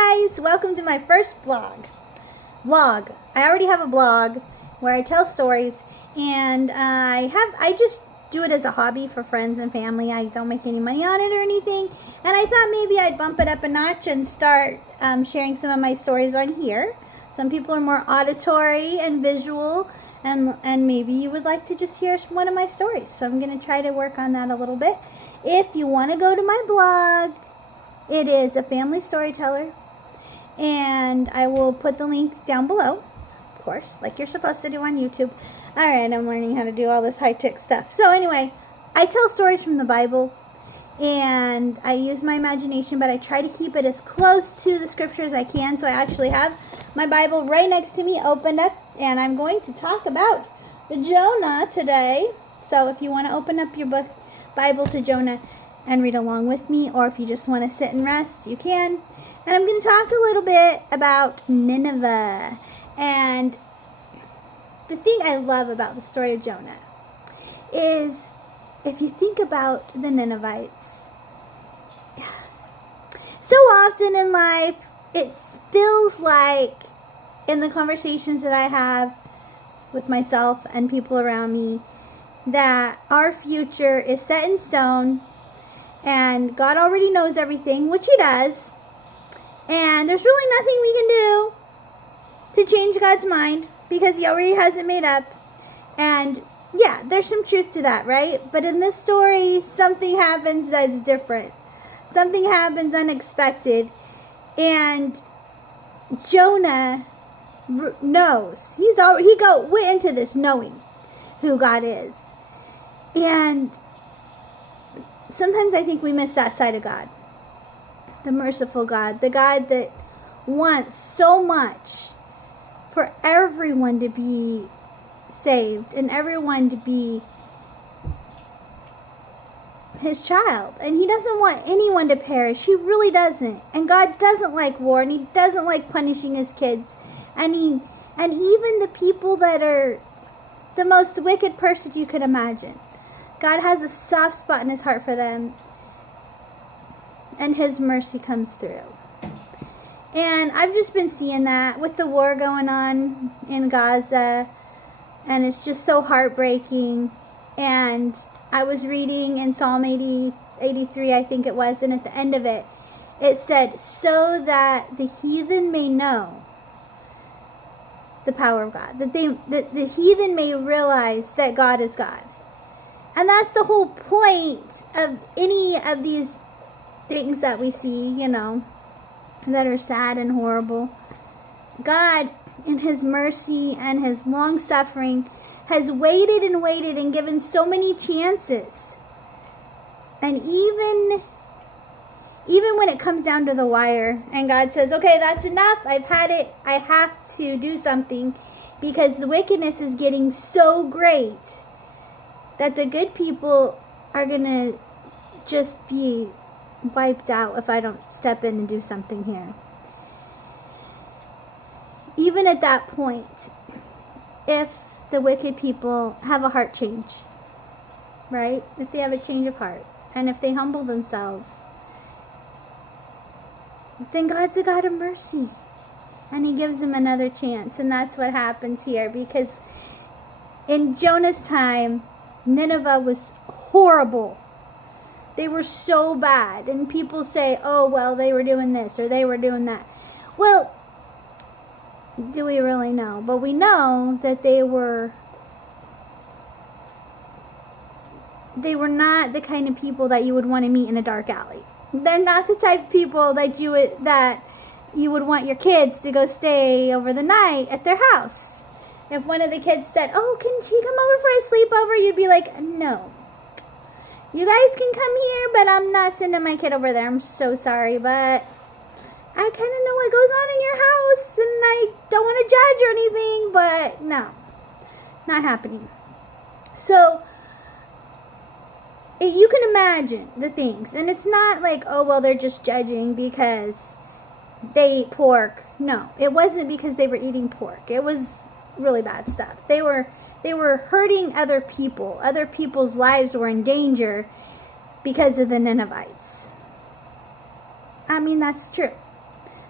guys, welcome to my first vlog. I already have a blog where I tell stories, and I just do it as a hobby for friends and family. I don't make any money on it or anything, and I thought maybe I'd bump it up a notch and start sharing some of my stories on here. Some people are more auditory and visual, and maybe you would like to just hear one of my stories. So I'm going to try to work on that a little bit. If you want to go to my blog, it is a family storyteller, and I will put the link down below, of course, like you're supposed to do on YouTube. Alright, I'm learning how to do all this high-tech stuff. So anyway, I tell stories from the Bible, and I use my imagination, but I try to keep it as close to the scripture as I can. So I actually have my Bible right next to me, opened up, and I'm going to talk about Jonah today. So if you want to open up your Bible to Jonah and read along with me, or if you just want to sit and rest, you can. And I'm going to talk a little bit about Nineveh. And the thing I love about the story of Jonah is, if you think about the Ninevites, so often in life, it feels like, in the conversations that I have with myself and people around me, that our future is set in stone, and God already knows everything, which He does, and there's really nothing we can do to change God's mind, because He already has it made up. And yeah, there's some truth to that, right? But in this story, something happens that's different. Something happens unexpected, and Jonah knows. He went into this knowing who God is. And sometimes I think we miss that side of God. The merciful God. The God that wants so much for everyone to be saved and everyone to be His child. And He doesn't want anyone to perish. He really doesn't. And God doesn't like war, and He doesn't like punishing His kids. And even the people that are the most wicked person you could imagine, God has a soft spot in His heart for them, and His mercy comes through. And I've just been seeing that with the war going on in Gaza, and it's just so heartbreaking. And I was reading in Psalm 83, I think it was, and at the end of it, it said, so that the heathen may know the power of God, that the heathen may realize that God is God. And that's the whole point of any of these things that we see, that are sad and horrible. God, in His mercy and His long suffering, has waited and waited and given so many chances. And even when it comes down to the wire, and God says, okay, that's enough, I've had it, I have to do something, because the wickedness is getting so great that the good people are going to just be wiped out if I don't step in and do something here. Even at that point, if the wicked people have a heart change, right? If they have a change of heart, and if they humble themselves, then God's a God of mercy, and He gives them another chance. And that's what happens here, because in Jonah's time, Nineveh was horrible. They were so bad. And people say, oh, well, they were doing this or they were doing that. Well, do we really know? But we know that they were not the kind of people that you would want to meet in a dark alley. They're not the type of people that you would want your kids to go stay over the night at their house. If one of the kids said, oh, can she come over for a sleepover? You'd be like, no. You guys can come here, but I'm not sending my kid over there. I'm so sorry, but I kind of know what goes on in your house, and I don't want to judge or anything, but no, not happening. So you can imagine the things, and it's not like, oh, well, they're just judging because they eat pork. No, it wasn't because they were eating pork. It was really bad stuff. They were hurting other people. Other people's lives were in danger because of the Ninevites. I mean, that's true.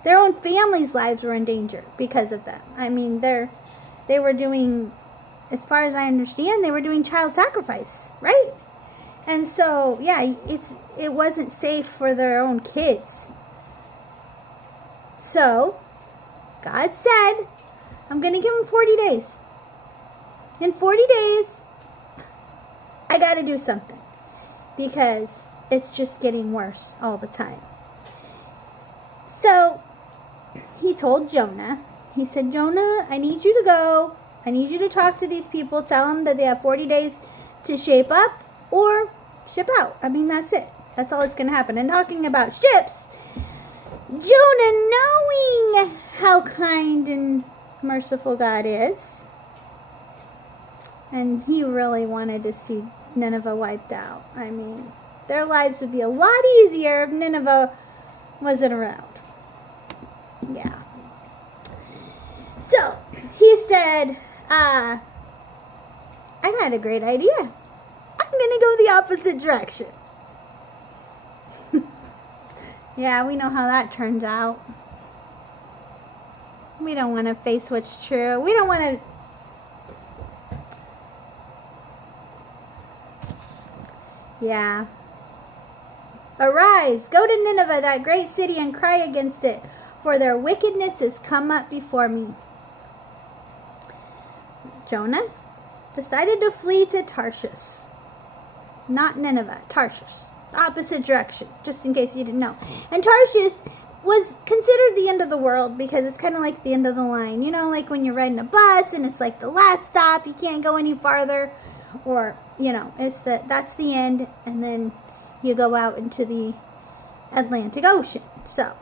Their own families' lives were in danger because of them. I mean, they were doing, as far as I understand, they were doing child sacrifice, right? And so, yeah, it wasn't safe for their own kids. So, God said, I'm going to give them 40 days. In 40 days, I got to do something. Because it's just getting worse all the time. So, he told Jonah, he said, Jonah, I need you to go. I need you to talk to these people. Tell them that they have 40 days to shape up or ship out. I mean, that's it. That's all that's going to happen. And talking about ships, Jonah, knowing how kind and merciful God is, and he really wanted to see Nineveh wiped out. I mean, their lives would be a lot easier if Nineveh wasn't around. Yeah. So, he said, I got a great idea. I'm going to go the opposite direction. Yeah, we know how that turns out. We don't want to face what's true. We don't want to... Yeah. Arise, go to Nineveh, that great city, and cry against it, for their wickedness has come up before me. Jonah decided to flee to Tarshish. Not Nineveh, Tarshish. Opposite direction, just in case you didn't know. And Tarshish was considered the end of the world because it's kind of like the end of the line. You know, like when you're riding a bus and it's like the last stop, you can't go any farther. Or, you know, that's the end, and then you go out into the Atlantic Ocean. So,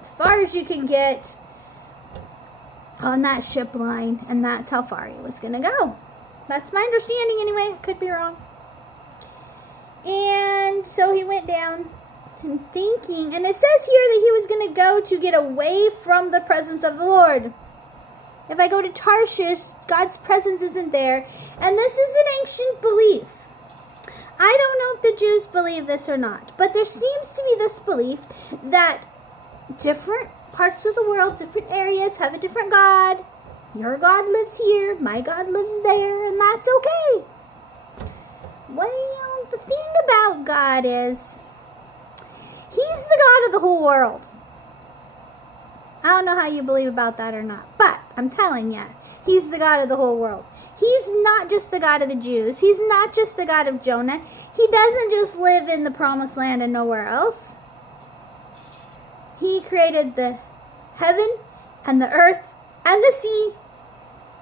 as far as you can get on that ship line, and that's how far he was going to go. That's my understanding anyway. I could be wrong. And so he went down and thinking, and it says here that he was going to go to get away from the presence of the Lord. If I go to Tarshish, God's presence isn't there. And this is an ancient belief. I don't know if the Jews believe this or not, but there seems to be this belief that different parts of the world, different areas have a different God. Your God lives here, my God lives there, and that's okay. Well, the thing about God is, He's the God of the whole world. I don't know how you believe about that or not, but I'm telling you, He's the God of the whole world. He's not just the God of the Jews. He's not just the God of Jonah. He doesn't just live in the promised land and nowhere else. He created the heaven and the earth and the sea.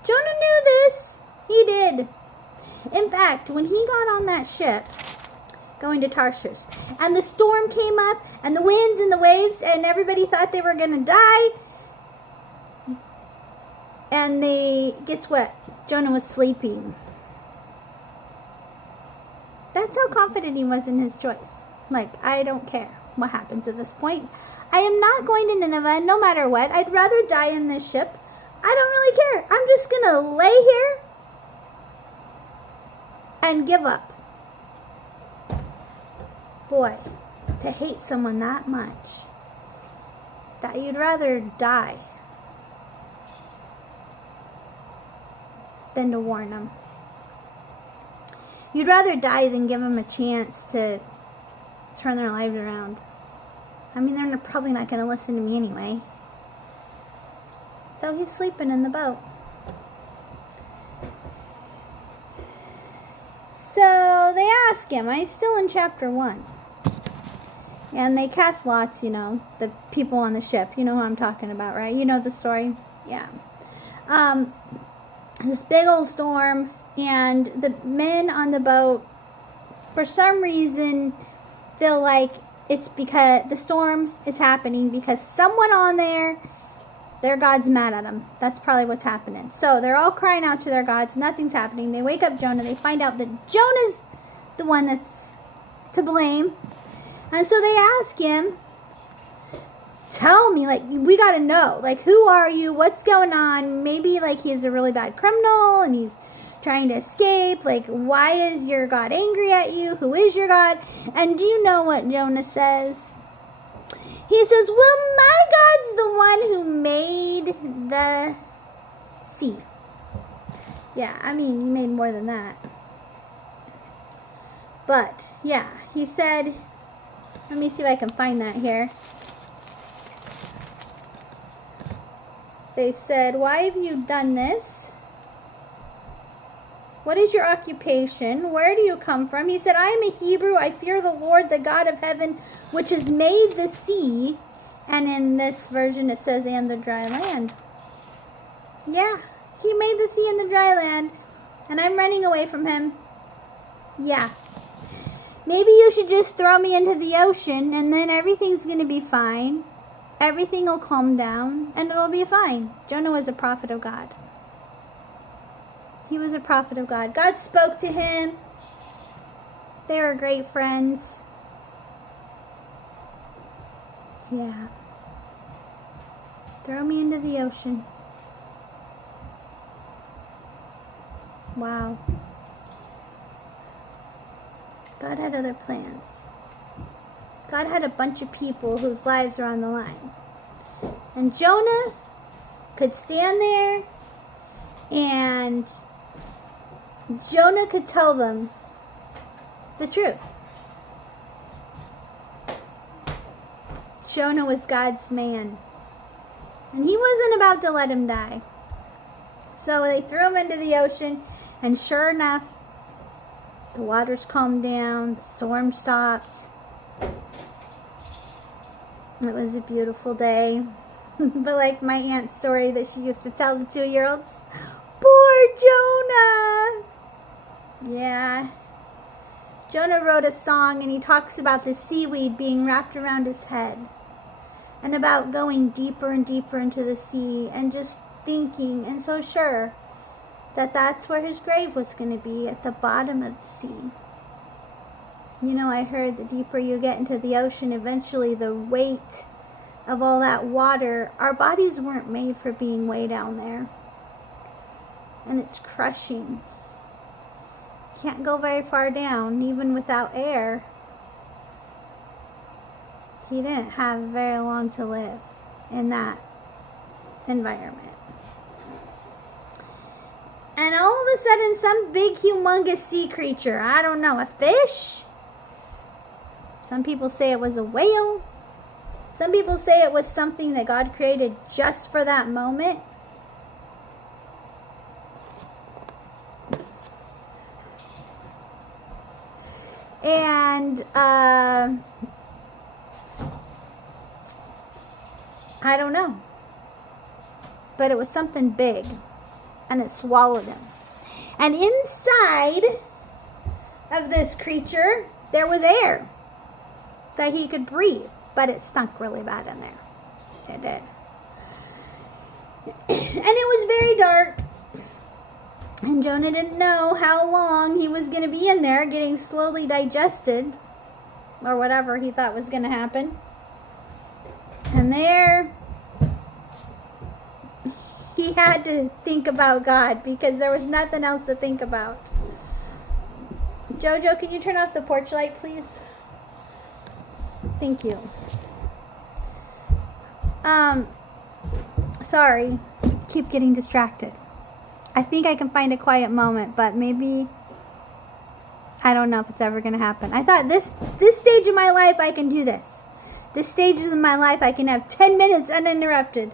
Jonah knew this. He did. In fact, when he got on that ship going to Tarshish, and the storm came up, and the winds and the waves, and everybody thought they were going to die, and guess what? Jonah was sleeping. That's how confident he was in his choice. Like, I don't care what happens at this point. I am not going to Nineveh no matter what. I'd rather die in this ship. I don't really care. I'm just going to lay here and give up. Boy, to hate someone that much, that you'd rather die than to warn them. You'd rather die than give them a chance to turn their lives around. I mean, they're probably not going to listen to me anyway. So he's sleeping in the boat. So they ask him, I'm still in chapter 1. And they cast lots, you know, the people on the ship. You know who I'm talking about, right? You know the story? Yeah. This big old storm, and the men on the boat, for some reason, feel like it's because the storm is happening because someone on there, their God's mad at them. That's probably what's happening. So they're all crying out to their gods. Nothing's happening. They wake up Jonah. They find out that Jonah's the one that's to blame. And so they ask him, tell me, like, we got to know, like, who are you? What's going on? Maybe, like, he's a really bad criminal and he's trying to escape. Like, why is your God angry at you? Who is your God? And do you know what Jonah says? He says, well, my God's the one who made the sea. Yeah, I mean, he made more than that. But, yeah, he said, let me see if I can find that here. They said, why have you done this? What is your occupation? Where do you come from? He said, I am a Hebrew. I fear the Lord, the God of heaven, which has made the sea. And in this version it says, and the dry land. Yeah, he made the sea and the dry land. And I'm running away from him. Yeah. Maybe you should just throw me into the ocean and then everything's going to be fine. Everything will calm down and it'll be fine. Jonah was a prophet of God. He was a prophet of God. God spoke to him. They were great friends. Yeah. Throw me into the ocean. Wow. God had other plans. God had a bunch of people whose lives are on the line. And Jonah could stand there and Jonah could tell them the truth. Jonah was God's man. And he wasn't about to let him die. So they threw him into the ocean, and sure enough, the waters calmed down, the storm stopped. It was a beautiful day. But like my aunt's story that she used to tell the 2-year-olds, poor Jonah. Yeah. Jonah wrote a song and he talks about the seaweed being wrapped around his head. And about going deeper and deeper into the sea and just thinking and so sure that that's where his grave was going to be, at the bottom of the sea. You know, I heard the deeper you get into the ocean, eventually the weight of all that water, our bodies weren't made for being way down there. And it's crushing. Can't go very far down, even without air. He didn't have very long to live in that environment. And all of a sudden, some big, humongous sea creature, I don't know, a fish? Some people say it was a whale. Some people say it was something that God created just for that moment. And, I don't know. But it was something big. And it swallowed him. And inside of this creature, there was air that he could breathe. But it stunk really bad in there. It did. And it was very dark. And Jonah didn't know how long he was going to be in there getting slowly digested. Or whatever he thought was going to happen. And there, he had to think about God because there was nothing else to think about. Jojo, can you turn off the porch light, please? Thank you. Sorry. Keep getting distracted. I think I can find a quiet moment, but maybe I don't know if it's ever going to happen. I thought this stage of my life I can do this. This stage in my life I can have 10 minutes uninterrupted.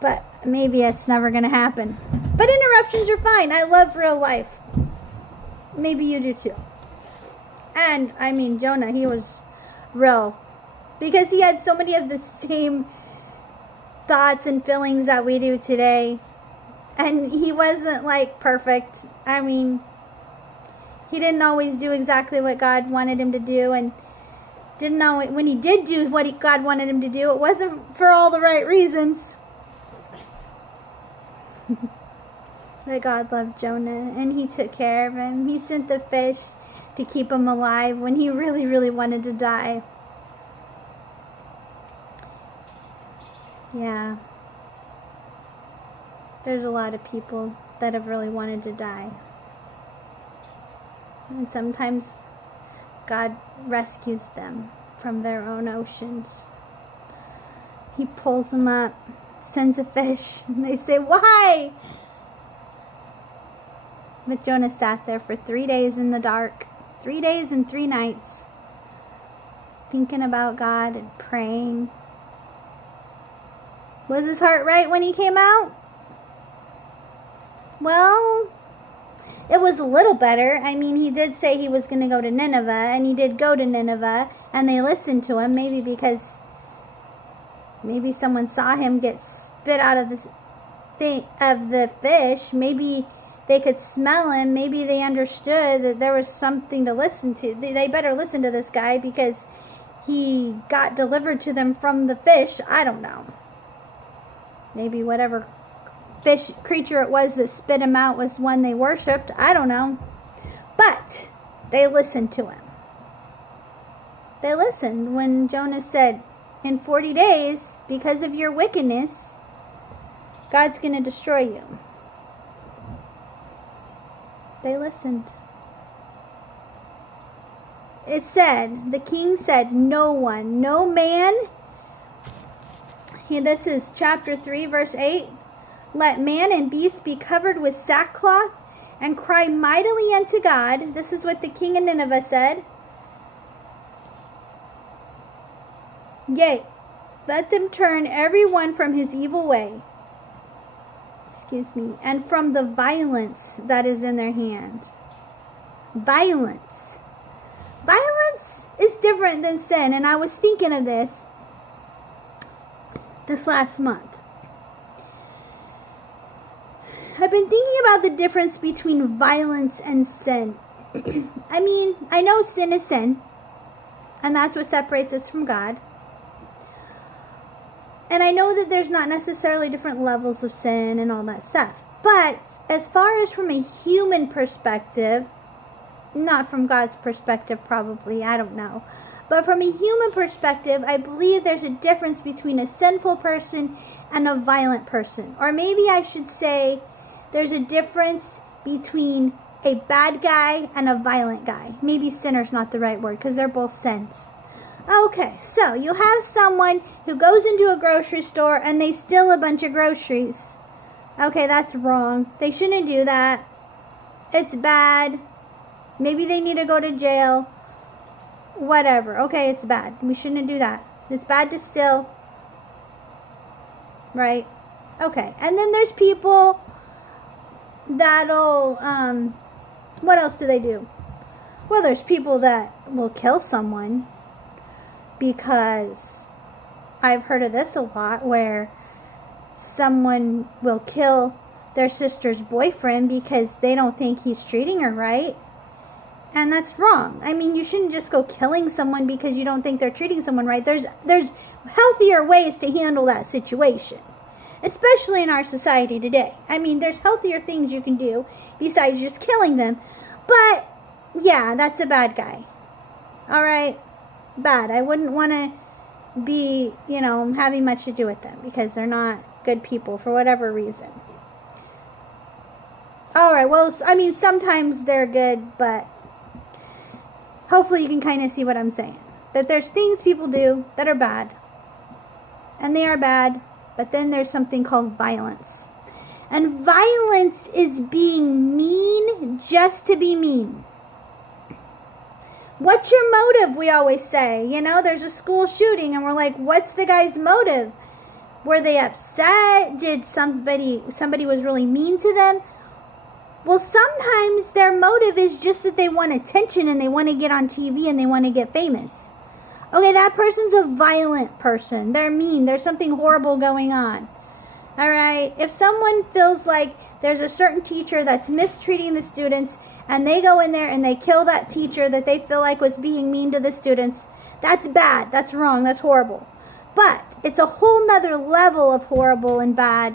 But maybe it's never going to happen. But interruptions are fine. I love real life. Maybe you do too. And, I mean, Jonah, he was real. Because he had so many of the same thoughts and feelings that we do today. And he wasn't, like, perfect. I mean, he didn't always do exactly what God wanted him to do. And didn't know when he did do what God wanted him to do, it wasn't for all the right reasons. But God loved Jonah, and he took care of him. He sent the fish to keep him alive when he really, really wanted to die. Yeah. There's a lot of people that have really wanted to die. And sometimes God rescues them from their own oceans. He pulls them up, sends a fish, and they say, "Why?" But Jonah sat there for 3 days in the dark, 3 days and 3 nights, thinking about God and praying. Was his heart right when he came out? Well, it was a little better. I mean, he did say he was going to go to Nineveh, and he did go to Nineveh, and they listened to him, maybe because maybe someone saw him get spit out of the fish. Maybe they could smell him. Maybe they understood that there was something to listen to. They better listen to this guy because he got delivered to them from the fish. I don't know. Maybe whatever fish creature it was that spit him out was one they worshipped. I don't know. But they listened to him. They listened when Jonah said, in 40 days, because of your wickedness, God's going to destroy you. They listened. It said, the king said, no one, no man. This is chapter 3, verse 8. Let man and beast be covered with sackcloth and cry mightily unto God. This is what the king of Nineveh said. Yea, let them turn every one from his evil way. And from the violence that is in their hand. Violence. Violence is different than sin. And I was thinking of this last month. I've been thinking about the difference between violence and sin. I mean, I know sin is sin, and that's what separates us from God. And I know that there's not necessarily different levels of sin and all that stuff. But as far as from a human perspective, not from God's perspective probably, I don't know. But from a human perspective, I believe there's a difference between a sinful person and a violent person. Or maybe I should say there's a difference between a bad guy and a violent guy. Maybe sinner's not the right word because they're both sins. Okay, so you have someone who goes into a grocery store and they steal a bunch of groceries. Okay, that's wrong. They shouldn't do that. It's bad. Maybe they need to go to jail. Whatever. Okay, it's bad. We shouldn't do that. It's bad to steal. Right? Okay. And then there's people that'll, what else do they do? Well, there's people that will kill someone. Because I've heard of this a lot where someone will kill their sister's boyfriend because they don't think he's treating her right. And that's wrong. I mean, you shouldn't just go killing someone because you don't think they're treating someone right. There's healthier ways to handle that situation, especially in our society today. I mean, there's healthier things you can do besides just killing them. But, yeah, that's a bad guy. All right? Bad. I wouldn't want to be, having much to do with them because they're not good people for whatever reason. All right, well, I mean, sometimes they're good, but hopefully you can kind of see what I'm saying. That there's things people do that are bad, and they are bad, but then there's something called violence. And violence is being mean just to be mean. What's your motive, we always say. There's a school shooting, and we're like, what's the guy's motive? Were they upset? Did somebody was really mean to them? Well, sometimes their motive is just that they want attention, and they want to get on TV, and they want to get famous. Okay, that person's a violent person. They're mean. There's something horrible going on. All right? If someone feels like there's a certain teacher that's mistreating the students, and they go in there and they kill that teacher that they feel like was being mean to the students, that's bad. That's wrong. That's horrible. But it's a whole nother level of horrible and bad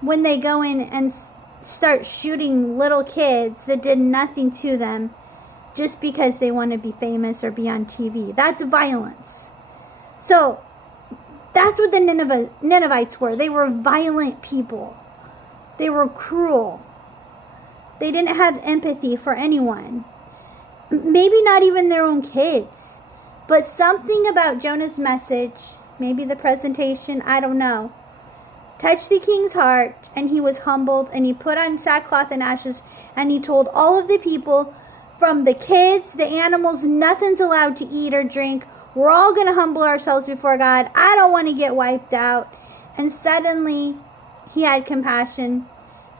when they go in and start shooting little kids that did nothing to them just because they want to be famous or be on TV. That's violence. So that's what the Ninevites were. They were violent people. They were cruel. They didn't have empathy for anyone. Maybe not even their own kids. But something about Jonah's message maybe the presentation, I don't know, touched the king's heart, and he was humbled, and he put on sackcloth and ashes, and he told all of the people, from the kids, the animals, nothing's allowed to eat or drink. We're all going to humble ourselves before God. I don't want to get wiped out. And suddenly, he had compassion,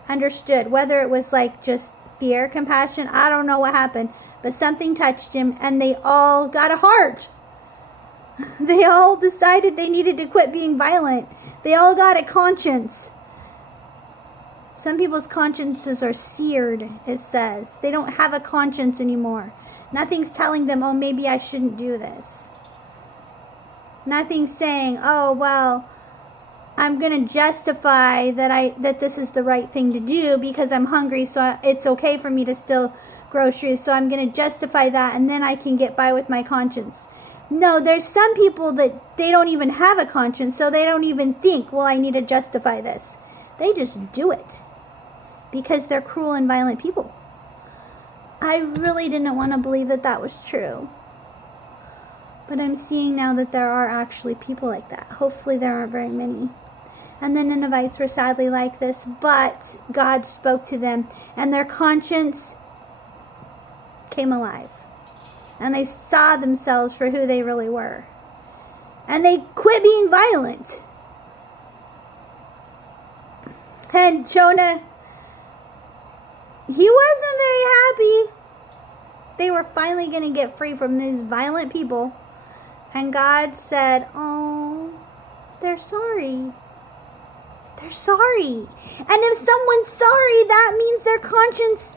understood, whether it was like just fear, compassion, I don't know what happened, but something touched him, and they all got a heart. They all decided they needed to quit being violent. They all got a conscience. Some people's consciences are seared, it says. They don't have a conscience anymore. Nothing's telling them, oh, maybe I shouldn't do this. Nothing's saying, oh, well, I'm going to justify that this is the right thing to do because I'm hungry, so it's okay for me to steal groceries. So I'm going to justify that, and then I can get by with my conscience. No, there's some people that they don't even have a conscience, so they don't even think, well, I need to justify this. They just do it because they're cruel and violent people. I really didn't want to believe that that was true. But I'm seeing now that there are actually people like that. Hopefully there aren't very many. And the Ninevites were sadly like this, but God spoke to them, and their conscience came alive. And they saw themselves for who they really were. And they quit being violent. And Jonah, he wasn't very happy. They were finally going to get free from these violent people. And God said, oh, they're sorry. They're sorry. And if someone's sorry, that means their conscience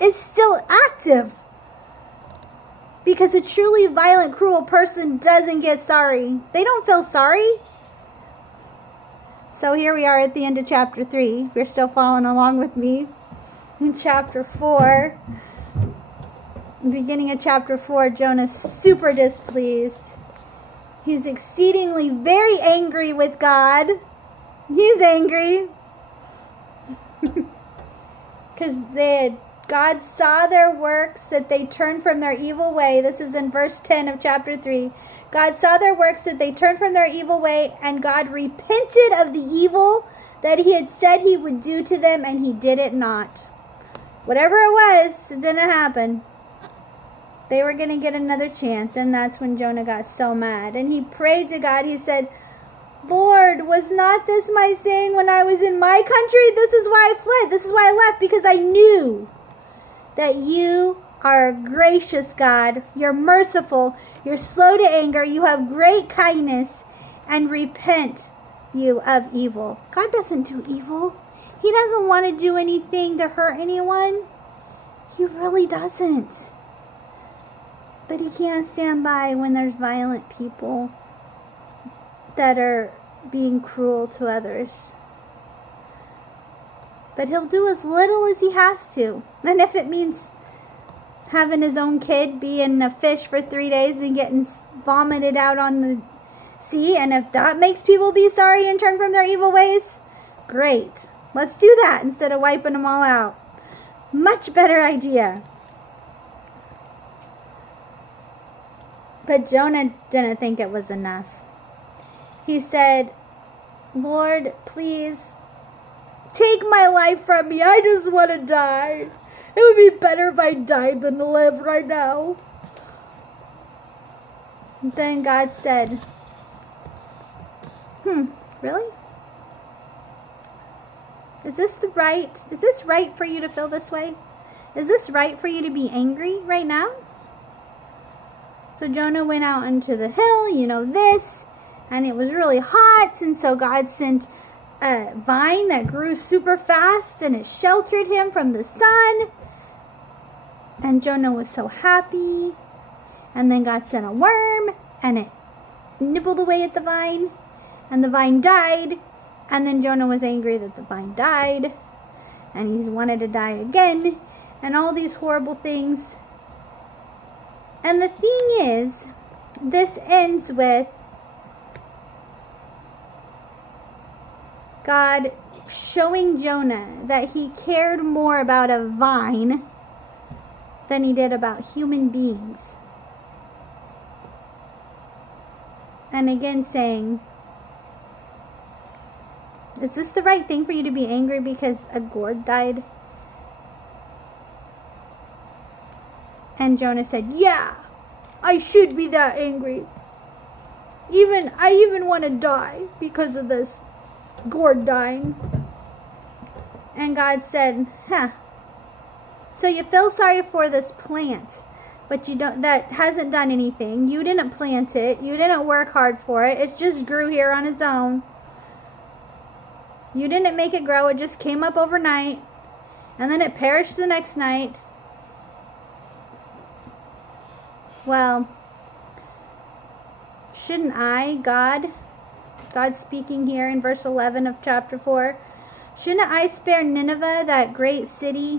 is still active. Because a truly violent, cruel person doesn't get sorry. They don't feel sorry. So here we are at the end of chapter 3. If you're still following along with me. In chapter 4, beginning of chapter 4, Jonah's super displeased. He's exceedingly very angry with God. He's angry. Because God saw their works, that they turned from their evil way. This is in verse 10 of chapter 3. God saw their works, that they turned from their evil way, and God repented of the evil that he had said he would do to them, and he did it not. Whatever it was, it didn't happen. They were going to get another chance, and that's when Jonah got so mad. And he prayed to God. He said, Lord, was not this my saying when I was in my country? This is why I fled. This is why I left, because I knew that you are a gracious God. You're merciful. You're slow to anger. You have great kindness, and repent you of evil. God doesn't do evil. He doesn't want to do anything to hurt anyone. He really doesn't. But he can't stand by when there's violent people that are being cruel to others. But he'll do as little as he has to. And if it means having his own kid be in a fish for 3 days and getting vomited out on the sea, and if that makes people be sorry and turn from their evil ways, great. Let's do that instead of wiping them all out. Much better idea. But Jonah didn't think it was enough. He said, Lord, please take my life from me. I just want to die. It would be better if I died than to live right now. Then God said, really? Is this right for you to feel this way? Is this right for you to be angry right now? So Jonah went out into the hill, this, and it was really hot, and so God sent a vine that grew super fast, and it sheltered him from the sun. And Jonah was so happy. And then God sent a worm, and it nibbled away at the vine, and the vine died. And then Jonah was angry that the vine died, and he wanted to die again, and all these horrible things. And the thing is, this ends with God showing Jonah that he cared more about a vine than he did about human beings. And again saying, is this the right thing for you to be angry because a gourd died? And Jonah said, yeah, I should be that angry. I even want to die because of this gourd dying. And God said, so you feel sorry for this plant, but that hasn't done anything. You didn't plant it. You didn't work hard for it. It just grew here on its own. You didn't make it grow. It just came up overnight. And then it perished the next night. Well, shouldn't I, God speaking here in verse 11 of chapter 4, shouldn't I spare Nineveh, that great city,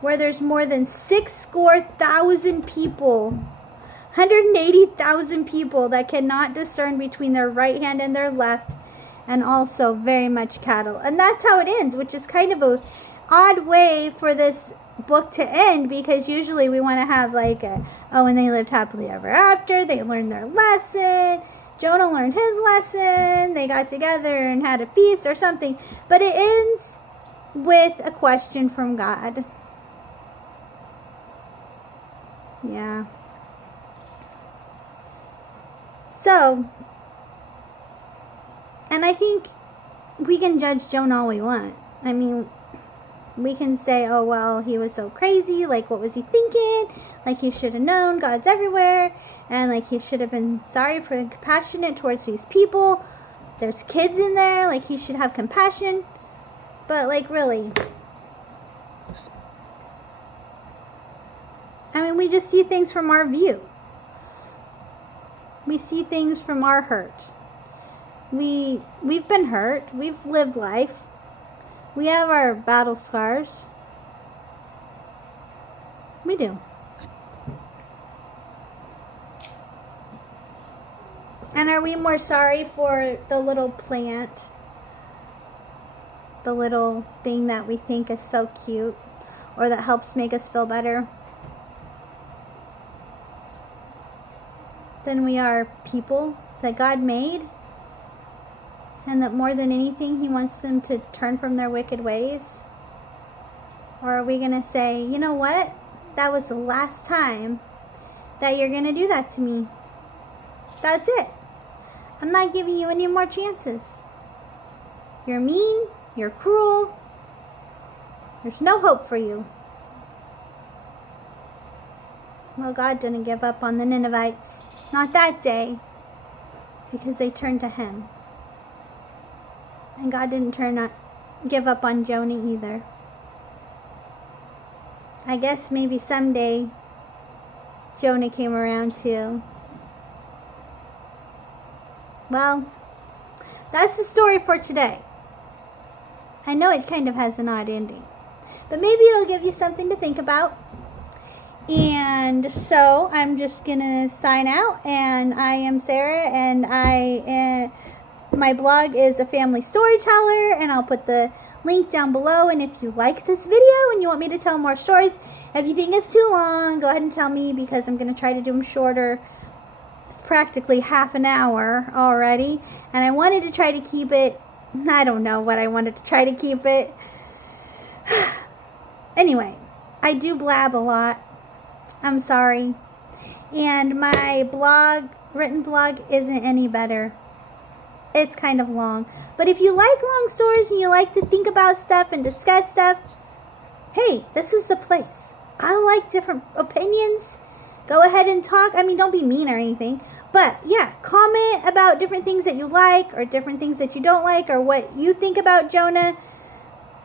where there's more than 6,000 people, 180,000 people that cannot discern between their right hand and their left, and also very much cattle. And that's how it ends, which is kind of a odd way for this book to end, because usually we want to have like and they lived happily ever after, they learned their lesson, Jonah learned his lesson, they got together and had a feast or something. But it ends with a question from God. Yeah. So, and I think we can judge Jonah all we want. I mean, we can say, oh, well, he was so crazy. Like, what was he thinking? Like, he should have known God's everywhere. And, like, he should have been sorry for and compassionate towards these people. There's kids in there. Like, he should have compassion. But, like, really. I mean, we just see things from our view. We see things from our hurt. We've been hurt. We've lived life. We have our battle scars. We do. And are we more sorry for the little plant? The little thing that we think is so cute, or that helps make us feel better, than we are people that God made? And that more than anything, He wants them to turn from their wicked ways? Or are we going to say, you know what? That was the last time that you're going to do that to me. That's it. I'm not giving you any more chances. You're mean. You're cruel. There's no hope for you. Well, God didn't give up on the Ninevites. Not that day. Because they turned to Him. And God didn't give up on Jonah either. I guess maybe someday Jonah came around too. Well, that's the story for today. I know it kind of has an odd ending, but maybe it'll give you something to think about. And so I'm just gonna sign out, and I am Sarah, and my blog is A Family Storyteller, and I'll put the link down below. And if you like this video and you want me to tell more stories, if you think it's too long, go ahead and tell me, because I'm going to try to do them shorter. It's practically half an hour already, and I wanted to try to keep it, I don't know what I wanted to try to keep it. Anyway, I do blab a lot. I'm sorry. And my blog, written blog, isn't any better. It's kind of long. But if you like long stories and you like to think about stuff and discuss stuff, hey, this is the place. I like different opinions. Go ahead and talk. I mean, don't be mean or anything. But yeah, comment about different things that you like or different things that you don't like, or what you think about Jonah,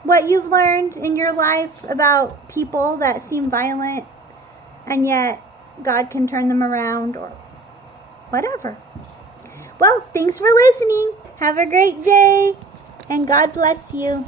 what you've learned in your life about people that seem violent and yet God can turn them around, or whatever. Well, thanks for listening. Have a great day, and God bless you.